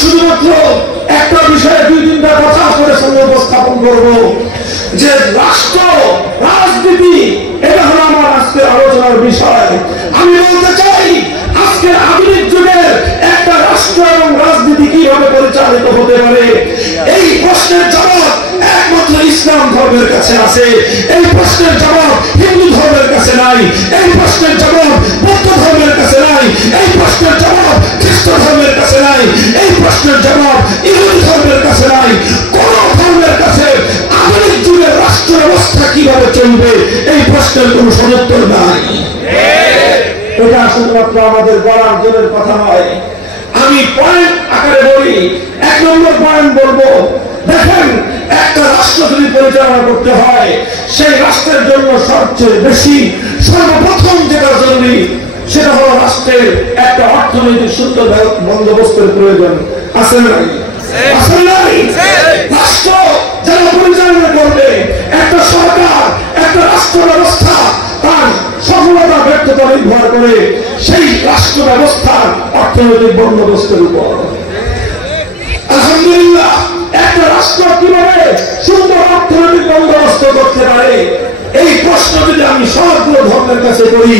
শুধুমাত্র একটা বিষয়ে দুই তিনটা কথা আপনাদের সামনে উপস্থাপন করব যে রাষ্ট্র রাজনীতি, এটা হলো আমার আজকের আলোচনার বিষয়। আমি বলতে চাই আজকের আধুনিক যুগের একটা রাষ্ট্র এবং রাজনীতি কিভাবে পরিচালিত হতে পারে, এই প্রশ্নের জবাব একমাত্র ইসলাম ধর্মের কাছে আছে। এই প্রশ্নের জবাব হিন্দু ধর্মের কাছে নাই, এই প্রশ্নের জবাব বৌদ্ধ ধর্মের কাছে নাই, এই প্রশ্নের জবাব খ্রিস্ট ধর্মের কাছে নাই, এই প্রশ্নের জবাব ইহুদি ধর্মের কাছে নাই। কোন ধর্মের কাছে আধুনিক যুগের রাষ্ট্র ব্যবস্থা কিভাবে চলবে এই প্রশ্নের কোন সদুত্তর নাই। এটা শুধুমাত্র আমাদের বলার জনের কথা নয়। আমি পয়েন্ট আকারে বলি, এক নম্বর পয়েন্ট বলবো, দেখেন একটা রাষ্ট্র যদি পরিচালনা করতে হয় সেই রাষ্ট্রের জন্য সবচেয়ে বেশি সর্বপ্রথম যেটা জরুরি সেটা হলো রাষ্ট্রের একটা অর্থনৈতিক সুন্দর বন্দোবস্তের প্রয়োজন আছে নাই? আছে নাই? রাষ্ট্র যারা পরিচালনা করবে, একটা সরকার, একটা রাষ্ট্র ব্যবস্থা তার সফলতা ব্যর্থতা নির্ভর করে সেই রাষ্ট্র ব্যবস্থার অর্থনৈতিক বন্দোবস্তের উপর। আলহামদুলিল্লাহ, একটা রাষ্ট্র কিভাবে সুন্দর অর্থনৈতিক বন্দোবস্ত করতে পারে এই প্রশ্ন যদি আমি সবগুলো ধর্মের কাছে করি,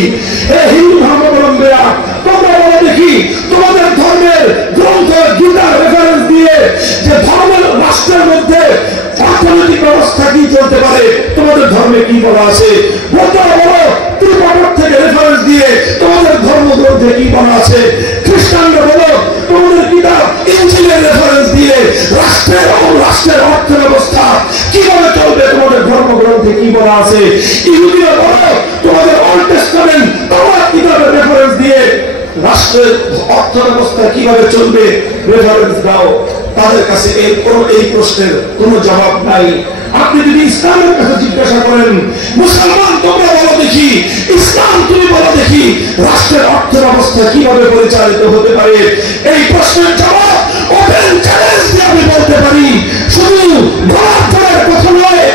হিন্দু ধর্মাবলম্বীরা তোমরা বলে দেখি তোমাদের ধর্মের গ্রন্থ গীতার রেফারেন্স দিয়ে যে ধর্মের রাষ্ট্রের মধ্যে অর্থনৈতিক ব্যবস্থা কি চলতে পারে তোমাদের ধর্মে কি বলা আছে? বৌদ্ধরা বলো ত্রিপিটক থেকে রেফারেন্স দিয়ে তোমাদের ধর্মগ্রন্থে কি বলা আছে? খ্রিস্টানরা বলো তোমাদের কিতাব ইনজিলের রেফারেন্স দিয়ে রাষ্ট্রের অর্থ ব্যবস্থা কিভাবে চলবে তোমাদের ধর্মগ্রন্থে কি বলা আছে? ইহুদিরা বলো তোমাদের ওল্ড টেস্টামেন্ট তাওরাত কিতাবের রেফারেন্স দিয়ে রাষ্ট্রের অর্থ ব্যবস্থা কিভাবে চলবে রেফারেন্স দাও। তাদের কাছে এই প্রশ্নের কোনো জবাব নাই। আপনি যদি ইসলামের কাছে জিজ্ঞাসা করেন, মুসলমান তোমরা বলো দেখি, ইসলাম তুমি বলো দেখি রাষ্ট্রের অর্থ ব্যবস্থা কিভাবে পরিচালিত হতে পারে, এই প্রশ্নের জবাব ওপেন চ্যালেঞ্জ দিয়ে আমি বলতে পারি। শুধু বলার কথা নয়,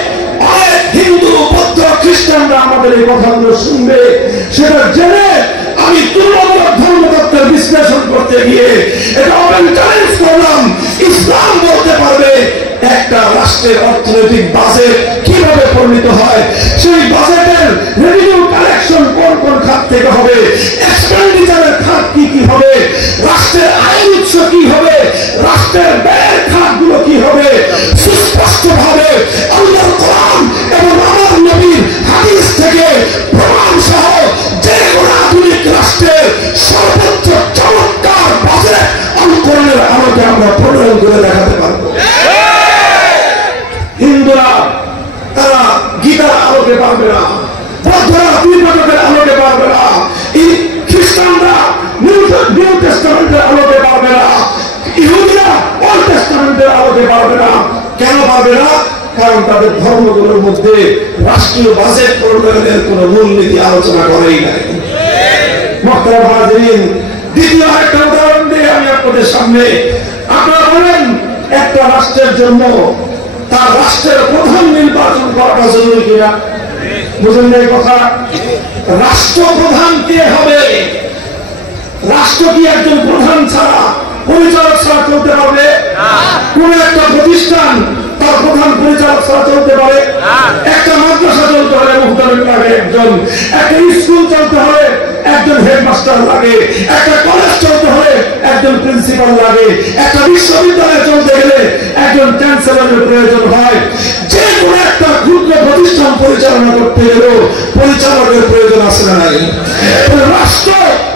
অনেক হিন্দু বৌদ্ধ খ্রিস্টানরা আমাদের এই কথাগুলো শুনবে, সেটা জেনে আমি তুলনামূলক ধর্মতত্ত্বের বিশ্লেষণ করতে গিয়ে এটা ওপেন চ্যালেঞ্জ করলাম। ইসলাম বলতে পারবে একটা রাষ্ট্রের অর্থনৈতিক বাজেট কিভাবে পরিণত হয়, সেই বাজেটের রেভিনিউ কালেকশন কোন কোন খাত থেকে হবে, এক্সপেন্ডিচারের খাত কি কি হবে, রাষ্ট্রের আয়ের উৎস কি হবে, রাষ্ট্রের ব্যয়ের খাতগুলো কি হবে, সুস্পষ্টভাবে আল্লাহর কোরআন এবং আমার নবীর হাদিস থেকে প্রমাণ সহ যে কোনো আধুনিক রাষ্ট্রের সর্বোচ্চ চমৎকার বাজেট কোরআনের আলোকে আমরা প্রণয়ন করে দেখাতে পারবো। হিন্দুরা তারা গীতার আলোকে পারবে না, বৌদ্ধরা ত্রিপিটকের আলোকে পারবে না, খ্রিস্টানরা নিউ টেস্টামেন্টের আলোকে পারবে না, ইহুদিরা ওল্ড টেস্টামেন্টের আলোকে পারবে না। কেন পারবে না? কারণ তাদের ধর্মগুলোর মধ্যে রাষ্ট্রীয় বাজেট প্রণয়নের কোন মূলনীতি আলোচনা করেই নাই। মুহতারাম হাজিরিন, দ্বিতীয় একটা উদাহরণ দিয়ে আমি আপনাদের সামনে, আপনারা বলেন একটা রাষ্ট্রের জন্য তার রাষ্ট্রের প্রধান নির্বাচন করাটা জরুরি কিনা? বুঝেন না এই কথা? রাষ্ট্রপ্রধান কে হবে? রাষ্ট্র কি একজন প্রধান ছাড়া, পরিচালক ছাড়া চলতে পারবে? কোন একটা প্রতিষ্ঠান তার প্রধান পরিচালক ছাড়া চলতে পারে? একটা মাদ্রাসা চলতে হলে মুহতামিম লাগে একজন, একটা স্কুল চলতে হলে একজন হেডমাস্টার লাগে, একটা কলেজ চলতে হলে একজন প্রিন্সিপাল লাগে, একটা বিশ্ববিদ্যালয় চলতে গেলে একজন চ্যান্সেলরের প্রয়োজন হয়। যে কোনো একটা ক্ষুদ্র প্রতিষ্ঠান পরিচালনা করতে গেলেও পরিচালকের প্রয়োজন আছে না নাই? রাষ্ট্র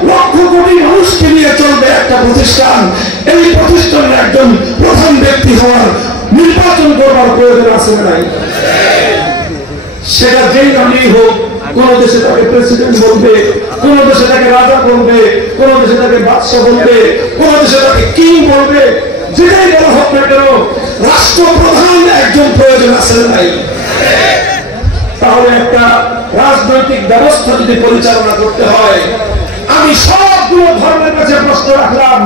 লক্ষ কোটি মানুষকে নিয়ে চলবে একটা প্রতিষ্ঠান, এই প্রতিষ্ঠানের একজন প্রধান ব্যক্তি হওয়ার, নির্বাচন করবার প্রয়োজন আছে না নাই? সেটা যেই নামেই হোক, কোন দেশে তাকে প্রেসিডেন্ট বলবে, কোন দেশে তাকে রাজা বলবে, কোন দেশে তাকে বাদশা বলবে, কোন দেশে তাকে কিং বলবে, যেটাই বলা হোক না কেন রাষ্ট্রপ্রধান একজন প্রয়োজন আছে না নাই? তাহলে একটা রাজনৈতিক ব্যবস্থা যদি পরিচালনা করতে হয়, আমি সবগুলো ধর্মের কাছে প্রশ্ন রাখলাম,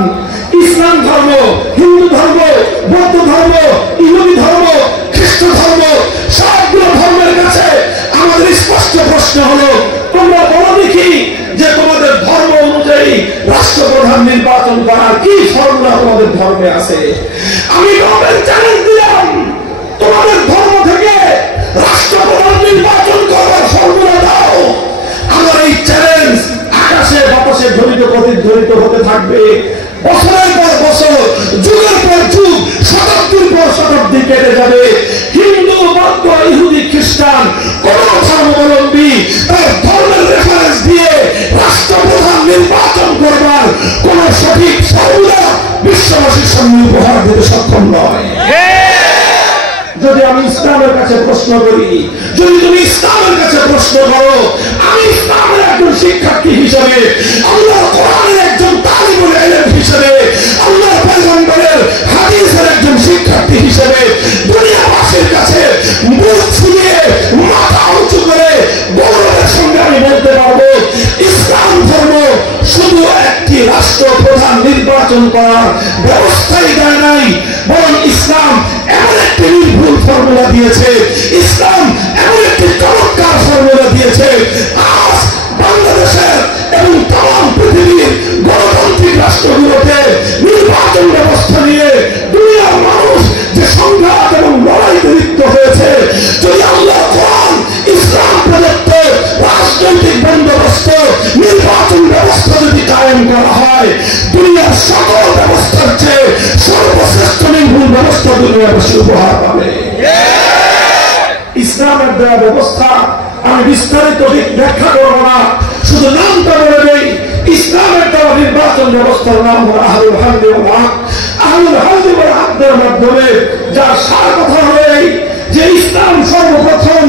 ইসলাম ধর্ম, হিন্দু ধর্ম, বৌদ্ধ ধর্ম, ইহুদি ধর্ম, খ্রিস্ট ধর্ম, সবগুলো ধর্মের কাছে আমাদের স্পষ্ট প্রশ্ন হলো, তোমরা বলো দেখি যে তোমাদের ধর্ম অনুযায়ী রাষ্ট্রপ্রধান নির্বাচন করার কি ফর্মুলা তোমাদের ধর্মে আছে? আমি তোমাদের চ্যালেঞ্জ দিলাম, তোমাদের ধর্ম থেকে রাষ্ট্রপ্রধান নির্বাচন করার ফর্মুলা দাও। আমার এই চ্যালেঞ্জ আকাশে বাতাসে ধ্বনিত প্রতিধ্বনিত হতে থাকবে। বছরের পর বছর, যুগের পর যুগ, শতাব্দীর পর শতাব্দী কেটে যাবে। হিন্দু, বৌদ্ধ, ইহুদি, খ্রিস্টান কোন ধর্মাবলম্বী তার ধর্মের রেফারেন্স দিয়ে রাষ্ট্রপ্রধান নির্বাচন করবার কোন সঠিক ফর্মুলা বিশ্ববাসীর সামনে উপহার দিতে সক্ষম নয়। যদি আমি ইসলামের কাছে প্রশ্ন করি, যদি তুমি ইসলামের কাছে প্রশ্ন করো, আমি ইসলামের একজন শিক্ষার্থী হিসেবে, আল্লাহর কোরআনের একজন তালিবুল ইলম হিসেবে, আল্লাহর পয়গম্বরের হাদিসের একজন শিক্ষার্থী হিসেবে দুনিয়াবাসীর কাছে মুখ ফুলিয়ে মাথা উঁচু করে গৌরবের সঙ্গে আমি বলতে পারবো, ইসলাম ধর্ম শুধু একটি রাষ্ট্রপ্রধান নির্বাচন করার ব্যবস্থাই দেয় নাই, বরং ইসলাম এমন একটি নির্ভুল ফর্মুলা দিয়েছে, ইসলাম এমন একটি চমৎকার ফর্মুলা দিয়েছে। আজ বাংলাদেশের এবং তাম পৃথিবীর গণতান্ত্রিক রাষ্ট্রগুলোতে নির্বাচন ব্যবস্থা নিয়ে দুনিয়ার মানুষ যে সংঘাত এবং লড়াইতে লিপ্ত হয়েছে, যদি আল্লাহ কোরআন ইসলাম প্রদত্ত রাজনৈতিক বন্দোবস্ত নির্বাচন ব্যবস্থা যদি কায়েম করা হয়, দুনিয়ার সকল ব্যবস্থার চেয়ে সর্বশ্রেষ্ঠ নির্ভুল ব্যবস্থা দুনিয়াবাসী উপহার পাবে। ইসলামের দেওয়া ব্যবস্থা আমি বিস্তারিত ব্যাখ্যা করবো না, শুধু নামটা বলে নেই। ইসলামের দেওয়া নির্বাচন ব্যবস্থার নাম হল আহলুল হাল্লি ওয়াল আকদ। আহলুল হাল্লি ওয়াল আকদের মাধ্যমে যার সার কথা হলো যে ইসলাম সর্বপ্রথম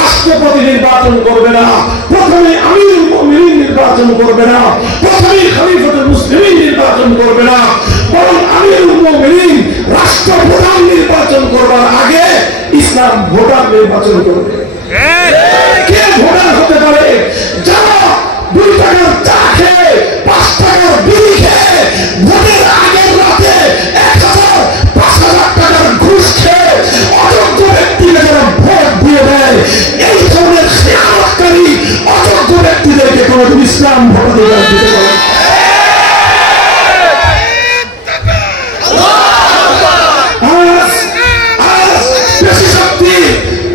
রাষ্ট্রপতি নির্বাচন করবে না, প্রথমে আমিরুল মুমিনিন নির্বাচন করবে না, প্রথমে খলিফাতুল মুসলিমিন নির্বাচন করবে না, বরং আমিরুল মুমিনিন রাষ্ট্রপ্রধান নির্বাচন করবার আগে ইসলাম ভোটার নির্বাচন করবে। কে ভোটার হতে পারে? যারা 2 টাকার চা খেয়ে 5 টাকার বিড়ি খেয়ে ভোটের আগের রাতে 1,000-5,000 টাকার ঘুষ খেয়ে অযোগ্য ব্যক্তিকে যারা ভোট দিয়ে দেয়, এই ধরনের খেয়ালকারী অযোগ্য ব্যক্তিদেরকে কোনদিন ইসলাম ভোটাধিকার দিতে পারে?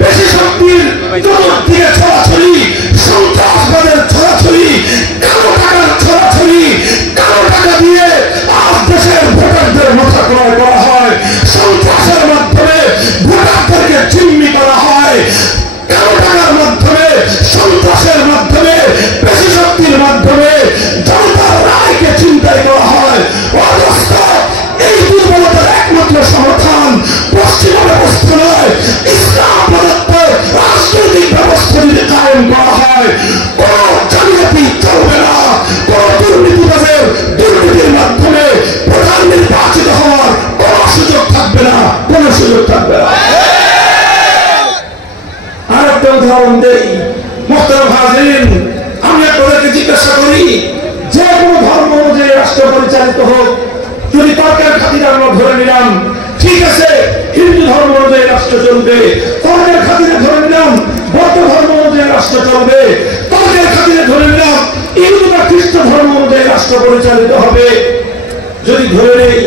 বেশি শক্তির চতুর্দিকে ছড়াছড়ি, সন্ত্রাসবাদের ছড়াছড়ি, কালো টাকার ছড়াছড়ি, কালো টাকা দিয়ে আজ দেশের ভোটারদের মাথা ক্রয় করা হয়, সন্ত্রাসের মাধ্যমে ভোটারদেরকে জিম্মি করা হয়, কালো টাকার মাধ্যমে, সন্ত্রাসের মাধ্যমে, বেশি শক্তির মাধ্যমে জনতার রায়কে চিন্তাই করা হয়। এই দুর্বলতার একমাত্র সমাধান পশ্চিমা ব্যবস্থা নয়, ইসলাম প্রদত্ত রাজনৈতিক ব্যবস্থা যদি কায়েম করা হয়, কোন জালিয়াতি চলবে না, কোন দুর্নীতিবাদের দুর্নীতির মাধ্যমে প্রধান নির্বাচিত হওয়ার কোন সুযোগ থাকবে না, কোন সুযোগ থাকবে না। আরেকটা উদাহরণ দেই, মুহতারাম হাজিরিন, আমি আপনাদেরকে জিজ্ঞাসা করি, যে কোনো ধর্ম অনুযায়ী রাষ্ট্র পরিচালিত হোক, যদি তর্কের খাতিরে আমরা ধরে নিলাম, ঠিক আছে হিন্দু ধর্ম অনুযায়ী রাষ্ট্র চলবে, তর্কের খাতিরে ধরে নিলাম বৌদ্ধ ধর্ম অনুযায়ী রাষ্ট্র চলবে, তর্কের খাতিরে ধরে নিলাম হিন্দু বা খ্রিস্ট ধর্ম অনুযায়ী রাষ্ট্র পরিচালিত হবে, যদি ধরে নেই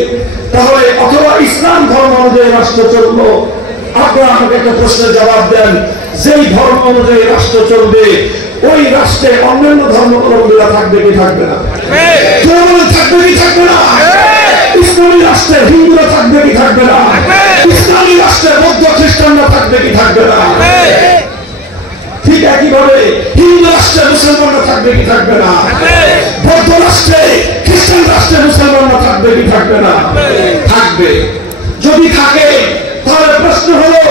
তাহলে অথবা ইসলাম ধর্ম অনুযায়ী রাষ্ট্র চলবো, আপনারা আমাকে একটা প্রশ্নের জবাব দেন, যেই ধর্ম অনুযায়ী রাষ্ট্র চলবে ওই রাষ্ট্রে অন্যান্য ধর্মাবলম্বীরা থাকবে কি থাকবে না? থাকবে কি থাকবে না? ইসলামী রাষ্ট্রে হিন্দুরা থাকবে কি থাকবে না? ইসলামী রাষ্ট্রে বৌদ্ধ খ্রিস্টানরা থাকবে কি থাকবে না? ঠিক একইভাবে হিন্দু রাষ্ট্রে মুসলমানরা থাকবে কি থাকবে না? বৌদ্ধ রাষ্ট্রে খ্রিস্টান রাষ্ট্রে মুসলমানরা থাকবে কি থাকবে না? থাকবে। যদি থাকে তাহলে প্রশ্ন হলো,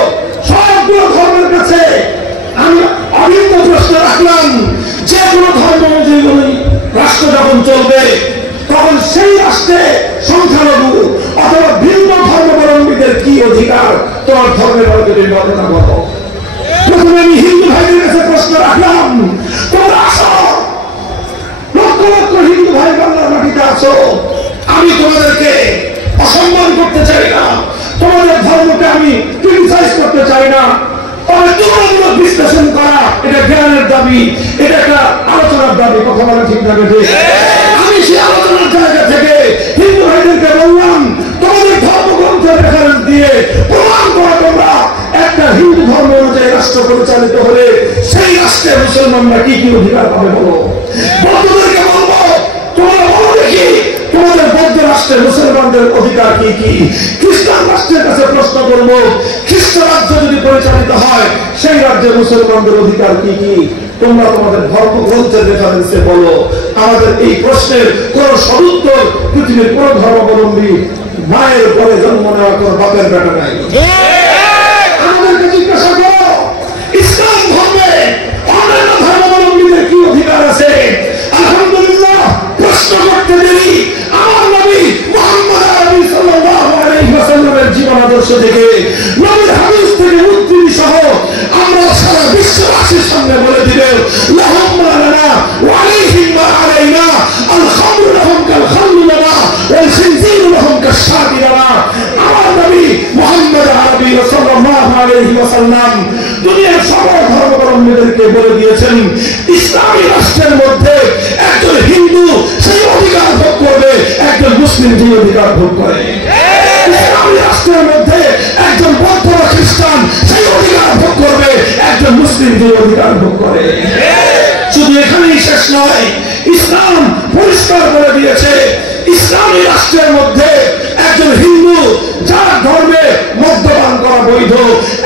সবগুলো ধর্মের কাছে আমি অভিন্ন প্রশ্ন রাখলাম, যে কোনো ধর্ম অনুযায়ী রাষ্ট্র যখন চলবে তখন সেই রাষ্ট্রে সংখ্যালঘু অথবা ভিন্ন ধর্মাবলম্বীদের কি অধিকার তোমার ধর্মের ব্যাপারে তুমি বর্ণনা করো। প্রথমে আমি হিন্দু ভাইদের কাছে প্রশ্ন রাখলাম, তোমরা আসো, লক্ষ লক্ষ হিন্দু ভাই বাংলার মাটিতে আছো, আমি তোমাদেরকে অসম্মান করতে চাই না, তোমাদের ধর্মকে আমি ক্রিটিসাইজ করতে চাই না, তবে তুলনামূলক বিশ্লেষণ করা এটা জ্ঞানের দাবি, এটা একটা আলোচনার দাবি, কথা বলা ঠিক না? আমি আমি সেই আলোচনার জায়গা থেকে হিন্দু ভাইদেরকে বললাম, তোমাদের ধর্মগ্রন্থের রেফারেন্স দিয়ে প্রমাণ করো তোমরা একটা হিন্দু ধর্ম অনুযায়ী রাষ্ট্র পরিচালিত হলে সেই রাষ্ট্রে মুসলমানরা কি কি অধিকার পাবে বলো। বৌদ্ধদেরকে বলবো, তোমরা বলো দেখি তোমাদের বৌদ্ধ রাষ্ট্রে মুসলমানদের অধিকার কি কি। খ্রিস্টান রাষ্ট্রের কাছে প্রশ্ন করবো, খ্রিস্ট রাজ্য যদি পরিচালিত হয় সেই রাজ্যে মুসলমানদের অধিকার কি কি। তোমরা তোমাদের ধর্মগ্রন্থের রেফারেন্সে বলো। আমাদের এই প্রশ্নের কোন সদুত্তর পৃথিবীর কোন ধর্মাবলম্বী মায়ের পরে জন্ম নেওয়া কোন বাপের বেটা নাই। আমাদেরকে জিজ্ঞাসা করো, ইসলাম ধর্মে অন্যান্য ধর্মাবলম্বীদের কি অধিকার আছে। আলহামদুলিল্লাহ, প্রশ্ন করতে দেরি আমার নবী মুহাম্মদ আরবি সাল্লাল্লাহু আলাইহি ওয়াসাল্লামের জীবন আদর্শ থেকে, নবীর হাদিস থেকে উদ্ধৃতি সহ আমরা সারা বিশ্ববাসীর সামনে বলে দিবেন, লাহুম মা লানা ওয়া আলাইহিম মা আলাইনা, আল খামরু লাহুম কাল খামরি লানা ওয়াল খিনজিরু লাহুম কাশ-শাতি লানা। আমার নবী মুহাম্মদ আরবি সাল্লাল্লাহু আলাইহি ওয়াসাল্লাম দুনিয়ার সকল ধর্মাবলম্বীদেরকে বলে দিয়েছেন, ইসলামী রাষ্ট্রের মধ্যে একজন হিন্দু সেই অধিকার ভোগ করবে একজন মুসলিম যে অধিকার ভোগ করে। ইসলামী রাষ্ট্রের মধ্যে একজন বৌদ্ধ বা খ্রিস্টান সেই অধিকার ভোগ করবে একজন মুসলিম যে অধিকার ভোগ করে। শুধু এখানেই শেষ নয়, ইসলাম পরিষ্কার করে দিয়েছে ইসলামী রাষ্ট্রের মধ্যে একজন হিন্দু যার ধর্মে মদ্যপান করা বৈধ,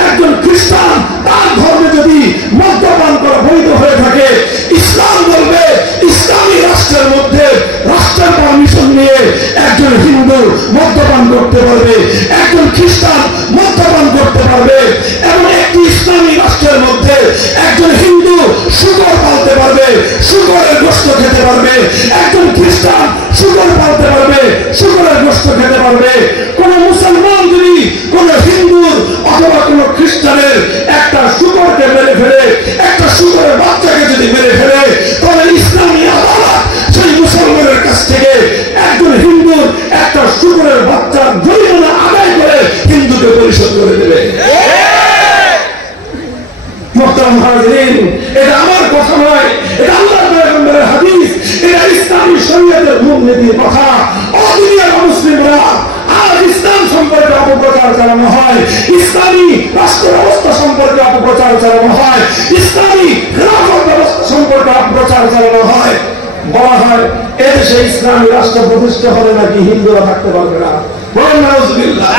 একজন খ্রিস্টান তার ধর্মে যদি মদ্যপান করা বৈধ হয়ে থাকে, ইসলাম বলবে ইসলামী রাষ্ট্রের মধ্যে রাষ্ট্রের পারমিশন নিয়ে একজন হিন্দু মদ্যপান করতে পারবে, একজন খ্রিস্টান মদ্যপান করতে পারবে। এবং একটি ইসলামী রাষ্ট্রের মধ্যে একজন হিন্দু শুকর পালতে পারবে, শুকরের গোশত খেতে পারবে, একজন খ্রিস্টান শুকর পালতে পারবে, শুকরের গোশত খেতে পারবে। কোন মুসলমান যদি কোন হিন্দুর অথবা কোন খ্রিস্টানের একটা শুকরকে মেরে ফেলে, একটা শুকরের বাচ্চাকে যদি মেরে ফেলে, তাহলে ইসলামী আদালত সেই মুসলমানের কাছ থেকে একজন হিন্দুর একটা শুকরের বাচ্চার জরিমানা আদায় করে হিন্দুকে পরিশোধ করে দেবে। মুহতারাম হাজিরিন, এটা আমার কথা নয়, এটা আল্লাহর পয়গম্বরের হাদিস, এটা ইসলামী শরীয়তের মূলনীতির কথা। অদুনিয়ার মুসলিমরা আর ইসলাম সম্পর্কে অপপ্রচার চালানো হয়, ইসলামী রাষ্ট্র ব্যবস্থা সম্পর্কে অপপ্রচার চালানো হয়, ইসলামী খেলাফত ব্যবস্থা সম্পর্কে অপপ্রচার চালানো হয়। বলা হয় এদেশে ইসলামী রাষ্ট্র প্রতিষ্ঠা হলে নাকি হিন্দুরা থাকতে পারবে না। বলেন নাউজুবিল্লাহ।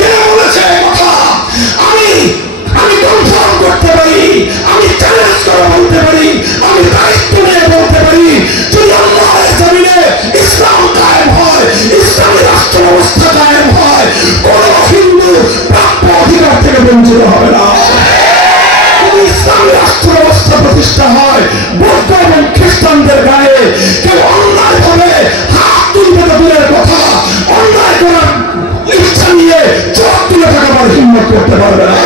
কে বলেছে কথা? আমি কনফার্ম করতে পারি, আমি চ্যালেঞ্জ করে বলতে পারি, আমি দায়িত্ব নিয়ে বলতে পারি, যদি আল্লাহর জমিনে ইসলাম কায়েম হয়, ইসলামী রাষ্ট্র ব্যবস্থা কায়েম হয়, কোন হিন্দু প্রাপ্য অধিকার থেকে বঞ্চিত হবে না। যদি ইসলামী রাষ্ট্র ব্যবস্থা প্রতিষ্ঠা হয়, বৌদ্ধ এবং খ্রিস্টানদের গায়ে কেউ অন্যায় ভাবে হাত তুলবে তো দূরের কথা, অন্যায় করার ইচ্ছা নিয়ে চোখ তুলে থাকার হিম্মত করতে পারবে না।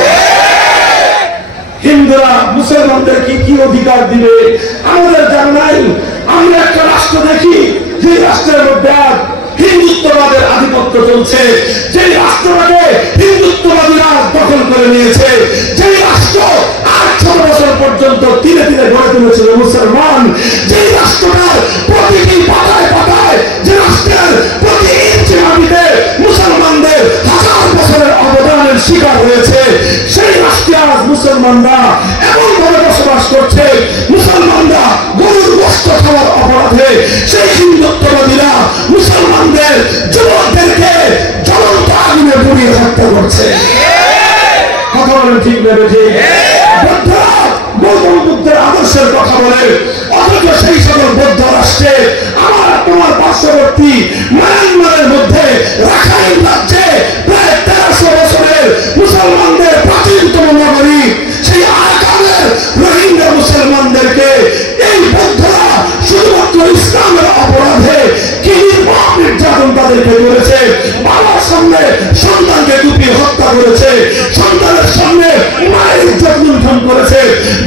হিন্দুরা মুসলমানদের কি কি অধিকার দিবে আমাদের জানা নাই। আমরা একটা রাষ্ট্র দেখি যে রাষ্ট্রের মধ্যে হিন্দুত্ববাদের আধিপত্য চলছে, যে রাষ্ট্রটাকে হিন্দুত্ববাদীরা দখল করে নিয়েছে, যে রাষ্ট্র 800 বছর পর্যন্ত ধীরে ধীরে গড়ে তুলেছিল মুসলমান, যে রাষ্ট্রটার প্রতিটি পাতায় পাতায়, যে রাষ্ট্রের প্রতি ইঞ্চি মাটিতে মুসলমানদের 1000 বছরের অবদানের শিকার হয়েছে, সেই রাষ্ট্রে আজ মুসলমানরা এমন ভাবে বসবাস করছে, মুসলমানরা গরুর গোশত খাওয়ার অপরাধে সেই হিন্দুত্ববাদীরা মুসলমানদের যুবকদেরকে জ্বলন্ত আগুনে পুড়িয়ে হত্যা করছে। কথা বলেন ঠিক ভেবে ঠিক? বৌদ্ধরা গৌতম বুদ্ধের আদর্শের কথা বলে, অথচ সেই সকল বৌদ্ধ রাষ্ট্রে আমার তোমার পার্শ্ববর্তী মায়ানমারের মধ্যে রাখাইন রাজ্যে প্রায় 1300 বছরের মুসলমানদের প্রাচীনতম নগরী সেই আরাকানের রোহিঙ্গা মুসলমানদেরকে এই বৌদ্ধরা শুধুমাত্র ইসলামের অপরাধে কি নির্মম নির্যাতন তাদেরকে করেছে। বাবার সামনে সন্তানকে কুপিয়ে হত্যা করেছে, সন্তানের সামনে মায়ের ইজ্জত লুণ্ঠন করেছে,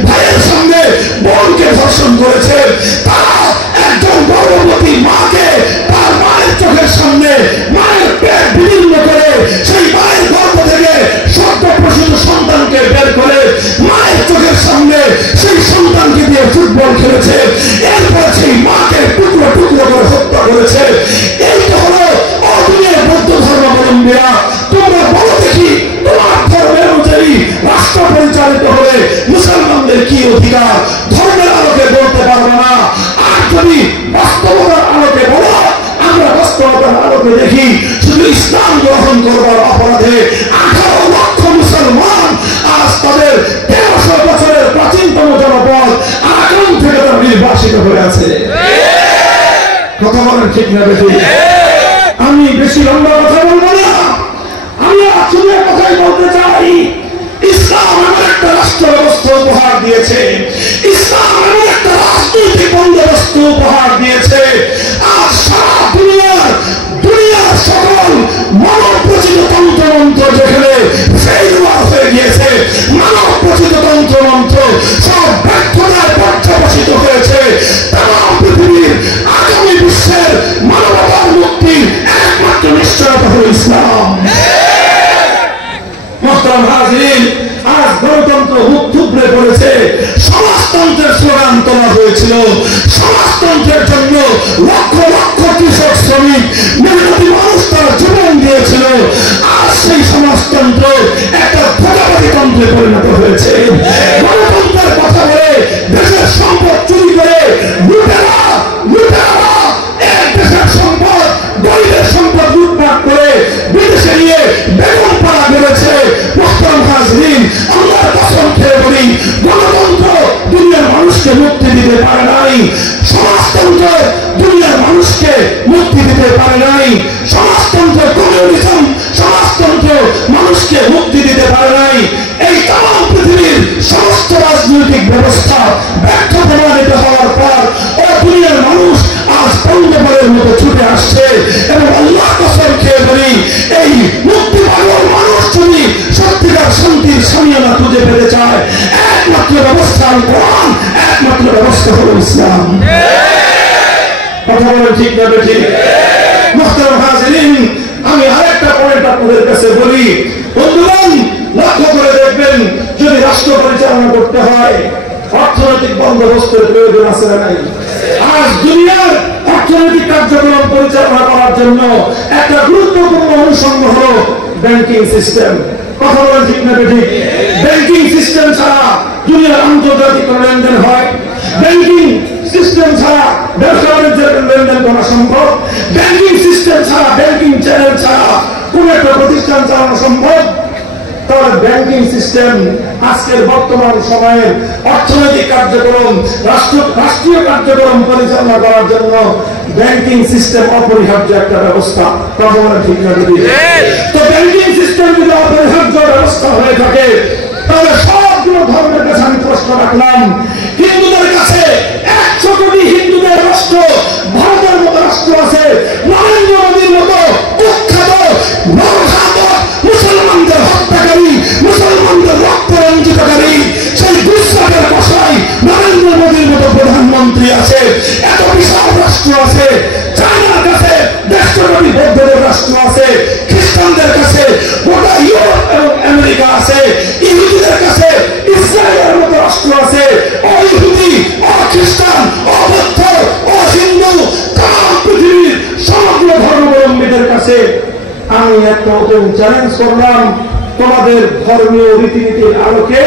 ভাইয়ের সামনে বোনকে ধর্ষণ করেছে। তারা একজন গর্ভবতী মাকে তার মায়ের চোখের সামনে মায়ের পেট বিদীর্ণ করে সেই মায়ের গর্ভ থেকে সদ্য প্রসূত সন্তানকে বের করে মায়ের চোখের সামনে সেই সন্তানকে দিয়ে ফুটবল খেলেছে। এরপরে সেই মাকে টুকরো টুকরো করে দেখি শুধু ইসলাম গ্রহণ করবার অপরাধে 18 লক্ষ মুসলমান আজ তাদের 1300 বছরের প্রাচীনতম জনপদ আরাকান থেকে তারা নির্বাসিত হয়ে আছে। কথা বলেন ঠিক না বেশি? আমি বেশি লম্বা কথা বলবো না, আমি আসলে কথাই বলতে চাই। ইসলাম এমন একটা রাষ্ট্র ব্যবস্থা উপহার দিয়েছে, ইসলাম এমন একটা রাজনৈতিক বন্দোবস্ত উপহার দিয়েছে। আজ সারা দুনিয়ার সকল মানব প্রচিত তন্ত্রমন্ত্র যেখানে ফেইলুয়ার হয়ে গিয়েছে, মানব প্রচিত তন্ত্রমন্ত্র সব ব্যর্থতায় পর্যবসিত হয়েছে। তাম পৃথিবীর আগামী বিশ্বের মানবতার মুক্তির একমাত্র নিশ্চয়তা হল ইসলাম। মোহতারাম হাজিরিন, আজ গণতন্ত্র মুখ থুবড়ে পড়েছে। সমাজতন্ত্রের স্লোগান তোলা হয়েছিল, সমাজতন্ত্রের জন্য লক্ষ লক্ষ কৃষক শ্রমিক মেহনতি মানুষ তারা জীবন দিয়েছিল। আজ সেই সমাজতন্ত্র একটা ভোটাবাদী তন্ত্রে পরিণত হয়েছে। গণতন্ত্রের কথা বলে দেশের সম্পদ চুরি করে লুটেরা এক দেশের সম্পদ গরিবের সম্পদ লুটপাট করে বিদেশে নিয়ে বেগম পাড়া বেড়েছে। মোহতারাম হাজিরিন, আল্লাহর কসম খেয়ে বলি, গণতন্ত্র দুনিয়ার মানুষকে মুক্তি দিতে পারে নাই, সমাজতন্ত্র দুনিয়ার মানুষকে মুক্তি দিতে পারে নাই, সমাজতন্ত্র কমিউনিজম সমাজতন্ত্র মানুষকে মুক্তি দিতে পারে নাই। এই তাম পৃথিবীর সমস্ত রাজনৈতিক ব্যবস্থা ব্যর্থ প্রমাণিত হওয়ার পর ও দুনিয়ার মানুষ আজ পঙ্গপালের মতো ছুটে আসছে। এবং আল্লাহ কসম খেয়ে বলি, এই মুক্তি পাগল মানুষ যদি সত্যিকার শান্তির সামিয়ানা খুঁজে পেতে চায়, একমাত্র ব্যবস্থা কোরআন, একমাত্র ব্যবস্থা হল ইসলাম। কথা বলেন ঠিক না বেঠিক? মোহতারাম হাজিরিন, আমি আরেকটা পয়েন্ট আপনাদের কাছে বলি। বন্ধুগণ, লক্ষ্য করে দেখবেন, যদি রাষ্ট্র পরিচালনা করতে হয় অর্থনৈতিক বন্দোবস্তের প্রয়োজন আছে না নাই? আজ দুনিয়ার অর্থনৈতিক কার্যক্রম পরিচালনা করার জন্য একটা গুরুত্বপূর্ণ অনুষঙ্গ হলো ব্যাংকিং সিস্টেম। কথা বলেন ঠিক না বেঠিক? ব্যাংকিং সিস্টেম ছাড়া দুনিয়ার আন্তর্জাতিক লেনদেন হয়, ব্যাংকিং সিস্টেম ছাড়া ব্যবসা বাণিজ্যের লেনদেন করা সম্ভব, ব্যাংকিং সিস্টেম ছাড়া, ব্যাংকিং চ্যানেল ছাড়া কোন একটা প্রতিষ্ঠান চালানো সম্ভব। তার ব্যাংকিং সিস্টেম আজকের বর্তমান সময়ের অর্থনৈতিক কার্যক্রম, রাষ্ট্রীয় কার্যক্রম পরিচালনা করার জন্য ব্যাংকিং সিস্টেম অপরিহার্য একটা ব্যবস্থা। কথা বলা ঠিক না? তো ব্যাংকিং সিস্টেম যদি অপরিহার্য ব্যবস্থা হয়ে থাকে, তাহলে সবগুলো ধর্মের কাছে আমি প্রশ্ন রাখলাম, হিন্দুদের কাছে 100 কোটি হিন্দুদের রাষ্ট্র, ভারতের মতো রাষ্ট্র আছে, নরেন্দ্র মোদীর মতো কুখ্যাত মুসলমানদের হত্যাকারী, মুসলমানদের রক্ত রঞ্জিতকারী সেই গুজরাটের বসায় নরেন্দ্র মোদীর মতো প্রধানমন্ত্রী আছে, এত বিশাল রাষ্ট্র আছে। চায়নার কাছে দেশব্যাপী বৌদ্ধদের রাষ্ট্র আছে, খ্রিস্টানদের কাছে গোটা ইউরোপ এবং আমেরিকা আছে, ইহুদিদের কাছে ইসরায়েলের মতো রাষ্ট্র আছে। অইহুদি, অখ্রিস্টান, অবৌদ্ধ, অহিন্দু, তাম পৃথিবীর সমগ্র ধর্মাবলম্বীদের কাছে আমি একটা নতুন চ্যালেঞ্জ করলাম, তোমাদের ধর্মীয় রীতিনীতির আলোকে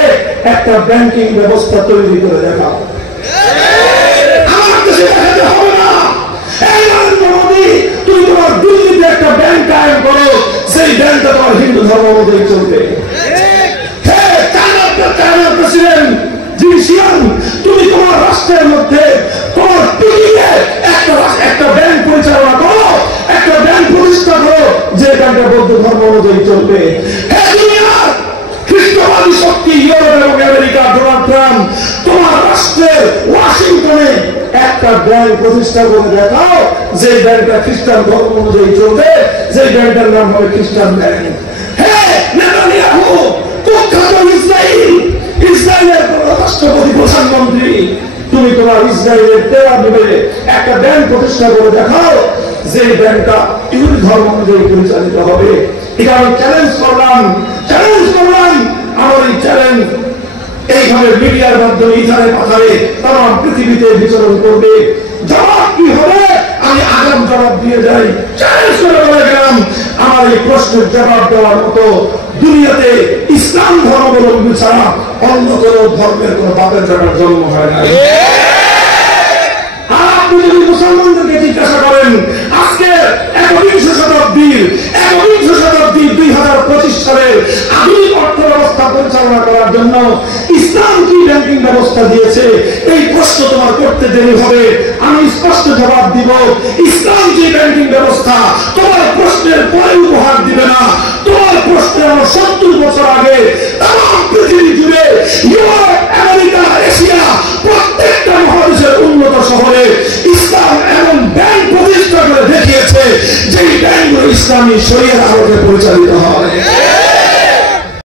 একটা ব্যাংকিং ব্যবস্থা তৈরি করে দেখাও। আমার দেশে দেখাতে হবে না। এই নরেন্দ্র মোদী, তুমি তোমার দিল্লিতে একটা ব্যাংক কায়েম করো, সেই ব্যাংকটা তোমার হিন্দু ধর্ম অনুযায়ী চলবে। চায়নার প্রেসিডেন্ট জিনশিয়াং, তুমি তোমার রাষ্ট্রের মধ্যে তোমার পিডিএ একটা ব্যাংক পরিচালনা করো, একটা ব্যাংক প্রতিষ্ঠা করো, যে ব্যাংকটা বৌদ্ধ ধর্ম অনুযায়ী চলবে। খ্রিস্টবাদী শক্তি ইউরোপ এবং আমেরিকা, ডোনাল্ড ট্রাম্প, তোমার রাষ্ট্রের ওয়াশিংটনে একটা ব্যাংক প্রতিষ্ঠা করে দেখাও, যে ব্যাংকটা খ্রিস্টান ধর্ম অনুযায়ী চলবে, যে ব্যাংকটার নাম হবে খ্রিস্টান ব্যাংক। হ্যাঁ, নেতানিয়াহু, কুখ্যাত ইসরায়েলের রাষ্ট্রপতি প্রধানমন্ত্রী, তুমি তোমার ইসরায়েলের তেল আবিবে একটা ব্যাংক প্রতিষ্ঠা করে দেখাও, যে ব্যাংকটা ইহুদি ধর্ম অনুযায়ী পরিচালিত হবে। এটা আমি চ্যালেঞ্জ করলাম। আমার এই চ্যালেঞ্জ এইভাবে মিডিয়ার মাধ্যমে ইথারে পাথারে তারা পৃথিবীতে বিচরণ করবে। জবাব কি হবে আমি আগাম জবাব দিয়ে যাই, চ্যালেঞ্জ করে বলে গেলাম, আমার এই প্রশ্নের জবাব দেওয়ার মতো দুনিয়াতে ইসলাম ধর্মাবলম্বী ছাড়া অন্য কোন ধর্মের কোন বাপের বেটার জন্ম হয় না। আপনি যদি মুসলমানদেরকে জিজ্ঞাসা করেন আজকে 21 শতক ব্যবস্থা দিয়েছে। এই প্রশ্ন তোমার করতে দেরি হবে, আমি স্পষ্ট জবাব দিব। ইসলাম যে ব্যাংকিং ব্যবস্থা তোমার প্রশ্নের পরে উপহার দিবে না। তোমার প্রশ্নের 70 বছর আগে তাম পৃথিবী জুড়ে ইউরোপ, আমেরিকা, এশিয়া প্রত্যেকটা মহাদেশের উন্নত শহরে ইসলাম এমন ব্যাংক প্রতিষ্ঠা করে দেখিয়েছে যেই ব্যাংকগুলো ইসলামী শরীয়তের আলোকে পরিচালিত হয়।